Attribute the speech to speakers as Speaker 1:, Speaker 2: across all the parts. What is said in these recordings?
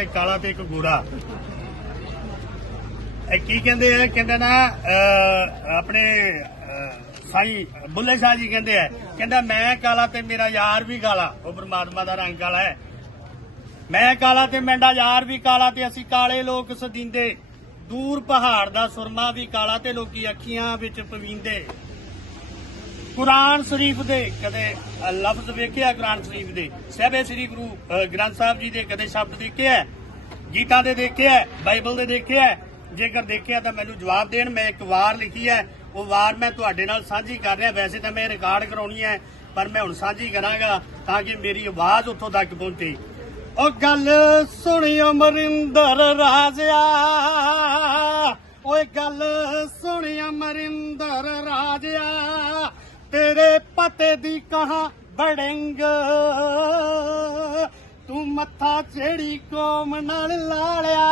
Speaker 1: ਇੱਕ ਕਾਲਾ ਤੇ ਇੱਕ ਗੋਰਾ। ਇਹ ਕੀ ਕਹਿੰਦੇ ਆ? ਕਹਿੰਦੇ ਨਾ ਆਪਣੇ ਸਾਈ ਬੁੱਲੇ ਸ਼ਾਹ ਜੀ ਕਹਿੰਦੇ ਆ, ਕਹਿੰਦਾ ਮੈਂ ਕਾਲਾ ਤੇ ਮੇਰਾ ਯਾਰ ਵੀ ਕਾਲਾ। ਉਹ ਪਰਮਾਤਮਾ ਦਾ ਰੰਗ ਕਾਲਾ ਹੈ। ਮੈਂ ਕਾਲਾ ਤੇ ਮੈਂਡਾ ਯਾਰ ਵੀ ਕਾਲਾ ਤੇ ਅਸੀਂ ਕਾਲੇ ਲੋਕ ਸਦੀਂਦੇ। ਦੂਰ ਪਹਾੜ ਦਾ ਸੁਰਮਾ ਵੀ ਕਾਲਾ ਤੇ ਲੋਕੀ ਅੱਖੀਆਂ ਵਿੱਚ ਪਵੀਂਦੇ। ਕੁਰਾਨ ਸ਼ਰੀਫ ਦੇ ਕਦੇ ਲਫ਼ਜ਼ ਵੇਖਿਆ ਕੁਰਾਨ ਸ਼ਰੀਫ ਦੇ? ਸਹਿਬੇ ਸ੍ਰੀ ਗੁਰੂ ਗ੍ਰੰਥ ਸਾਹਿਬ ਜੀ ਦੇ ਕਦੇ ਸ਼ਬਦ ਦੇਖਿਆ ਗੀਤਾ ਦੇ ਦੇਖਿਆ ਬਾਈਬਲ ਦੇ ਦੇਖਿਆ ਜੇਕਰ ਦੇਖਿਆ ਤਾਂ ਮੈਨੂੰ ਜਵਾਬ ਦੇਣ, ਮੈਂ ਇੱਕ ਵਾਰ ਲਿਖੀ ਹੈ। ਉਹ ਵਾਰ ਮੈਂ ਤੁਹਾਡੇ ਨਾਲ ਸਾਂਝੀ ਕਰ ਰਿਹਾ, ਵੈਸੇ ਤਾਂ ਮੈਂ ਰਿਕਾਰਡ ਕਰਾਉਣੀ ਹੈ, ਪਰ ਮੈਂ ਹੁਣ ਸਾਂਝੀ ਕਰਾਂਗਾ ਤਾਂ ਕਿ ਮੇਰੀ ਆਵਾਜ਼ ਉੱਥੋਂ ਤੱਕ ਪਹੁੰਚੇ। ਉਹ ਗੱਲ ਸੁਣੀ ਅਮਰਿੰਦਰ ਰਾਜਿਆ। ਓਏ ਗੱਲ ਸੁਣੀ ਅਮਰਿੰਦਰ ਰਾਜਿਆ। ਤੇਰੇ ਪਤੇ ਦੀ ਕਹਾ ਬੜਿੰਗ ਤੂੰ ਮੱਥਾ ਜਿਹੜੀ ਕੌਮ ਨਾਲ ਲਾਲਿਆ।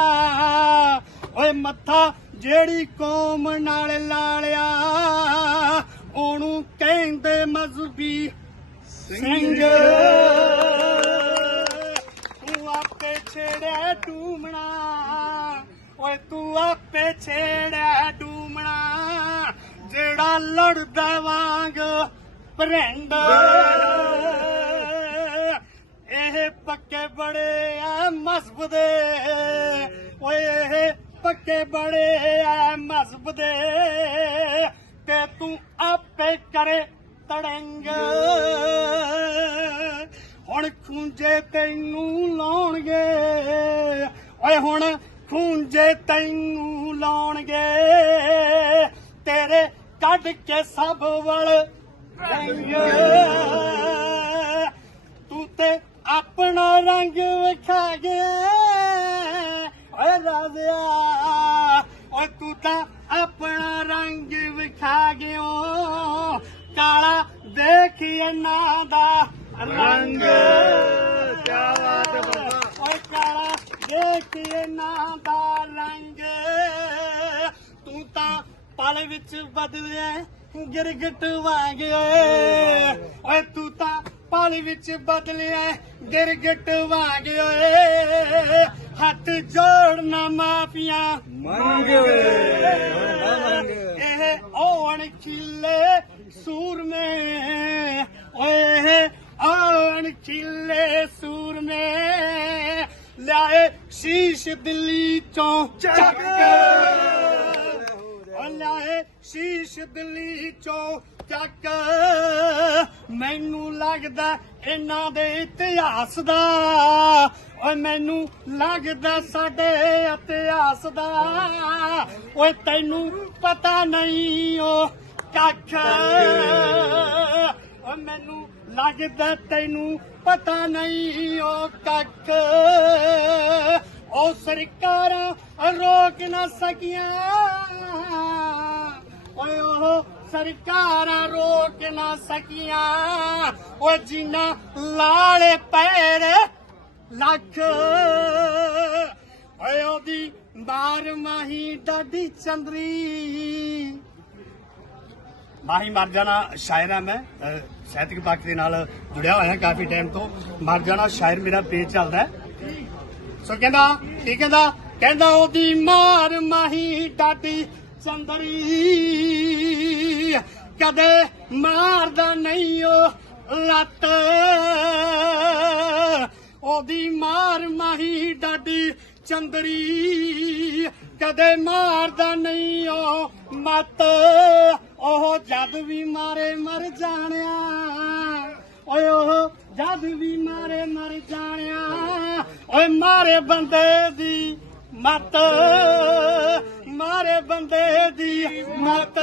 Speaker 1: ਓਏ ਮੱਥਾ ਜਿਹੜੀ ਕੌਮ ਨਾਲ ਲਾਲਿਆ। ਉਹਨੂੰ ਕਹਿੰਦੇ ਮਜ਼ਬੀ ਸਿੰਘ। ਤੂੰ ਆਪੇ ਛੇੜਿਆ ਡੂਮਣਾ। ਓਏ ਤੂੰ ਆਪੇ ਛੇੜਿਆ ਡੂਮਣਾ। ਕਿਹੜਾ ਲੜਦਾ ਵਾਂਗ ਭਰਿੰਡ। ਇਹ ਪੱਕੇ ਬੜੇ ਆ ਮਸਬ ਦੇ। ਓਏ, ਇਹ ਪੱਕੇ ਬੜੇ ਆ ਮਸਬ ਦੇ। ਤੇ ਤੂੰ ਆਪੇ ਕਰੇ ਤੜੰਗ। ਹੁਣ ਖੁੰਝੇ ਤੈਨੂੰ ਲਾਉਣਗੇ। ਓਏ, ਹੁਣ ਖੁੰਝੇ ਤੈਨੂੰ ਲਾਉਣਗੇ। ਕੱਢ ਕੇ ਸਭ ਵਲ ਰੰਗ ਤੂੰ ਤੇ ਆਪਣਾ ਰੰਗ ਵਿਖਾ ਗਿਆ ਓਏ ਰਾਜ਼ਿਆ ਓਏ ਤੂੰ ਤਾਂ ਆਪਣਾ ਰੰਗ ਵਿਖਾ ਗਿਓ। ਕਾਲਾ ਦੇਖ ਇਹਨਾਂ ਦਾ ਰੰਗ।
Speaker 2: ਕਿਆ ਬਾਤ ਹੈ ਬਾਬਾ।
Speaker 1: ਓਏ ਕਾਲਾ ਦੇਖ ਇਹਨਾਂ ਪਲ ਵਿੱਚ ਬਦਲਿਆ ਗਿਰਗਟ ਵਾਂਗ ਓਏ ਓਏ ਤੂੰ ਤਾਂ ਪਲ ਵਿੱਚ ਬਦਲਿਆ ਗਿਰਗਟ ਵਾਂਗ ਓਏ ਹੱਥ ਜੋੜਨਾ ਮਾਫੀਆਂ
Speaker 2: ਮੰਗ
Speaker 1: ਇਹ ਔਣ ਖਿੱਲੇ ਸੂਰਮੇ। ਓਏ ਔਣ ਖਿੱਲੇ ਸੂਰਮੇ। ਲਿਆਏ ਸ਼ੀਸ਼ ਦਿੱਲੀ ਚੋਂ ਚੱਕ ਸ਼ੀਸ਼ ਦਿੱਲੀ ਚੋਂ ਚੱਕ। ਮੈਨੂੰ ਲੱਗਦਾ ਇਹਨਾਂ ਦੇ ਇਤਿਹਾਸ ਦਾ। ਓਏ ਮੈਨੂੰ ਲੱਗਦਾ ਸਾਡੇ ਇਤਿਹਾਸ ਦਾ। ਓਏ ਤੈਨੂੰ ਪਤਾ ਨਹੀਂ ਓ ਕੱਖ। ਓ ਮੈਨੂੰ ਲੱਗਦਾ ਤੈਨੂੰ ਪਤਾ ਨਹੀਂ ਓ ਕੱਖ। ਓ ਸਰਕਾਰਾਂ ਰੋਕ ਨਾ ਸਕੀਆਂ। ਓਏ ਉਹ ਸਰਕਾਰਾਂ ਰੋਕ ਨਾ ਸਕੀਆਂ। ਓ ਜਿੰਨਾ ਲਾਲੇ ਪੈਰ ਲੱਖ, ਓਏ ਉਹਦੀ ਬਾਰ ਮਾਹੀ ਡਾਡੀ ਚੰਦਰੀ। ਮਾਹੀ ਮਰ ਜਾਣਾ ਸ਼ਾਇਰ ਆ ਮੈਂ, ਅਹ ਸਾਹਿਤਕ ਪੱਖ ਦੇ ਨਾਲ ਜੁੜਿਆ ਹੋਇਆ ਕਾਫੀ ਟਾਈਮ ਤੋਂ। ਮਰ ਜਾਣਾ ਸ਼ਾਇਰ ਮੇਰਾ ਪੇਜ ਚੱਲਦਾ ਸੋ ਕਹਿੰਦਾ, ਕੀ ਕਹਿੰਦਾ? ਕਹਿੰਦਾ ਉਹਦੀ ਮਾਰ ਮਾਹੀ ਡਾਡੀ ਚੰਦਰੀ। ਕਦੇ ਮਾਰਦਾ ਨਹੀਂ ਉਹ ਲੱਤ। ਉਹਦੀ ਮਾਰ ਮਾਹੀ ਡਾਡੀ ਚੰਦਰੀ। ਕਦੇ ਮਾਰਦਾ ਨਹੀਂ ਉਹ ਮਤ। ਉਹ ਜਦ ਵੀ ਮਾਰੇ ਮਰ ਜਾਣਿਆ। ਓਏ, ਉਹ ਜਦ ਵੀ ਮਾਰੇ ਮਰ ਜਾਣਿਆ। ਓਏ, ਮਾਰੇ ਬੰਦੇ ਦੀ ਮਤ। ਮਾਰੇ ਬੰਦੇ ਦੀ ਮਤ।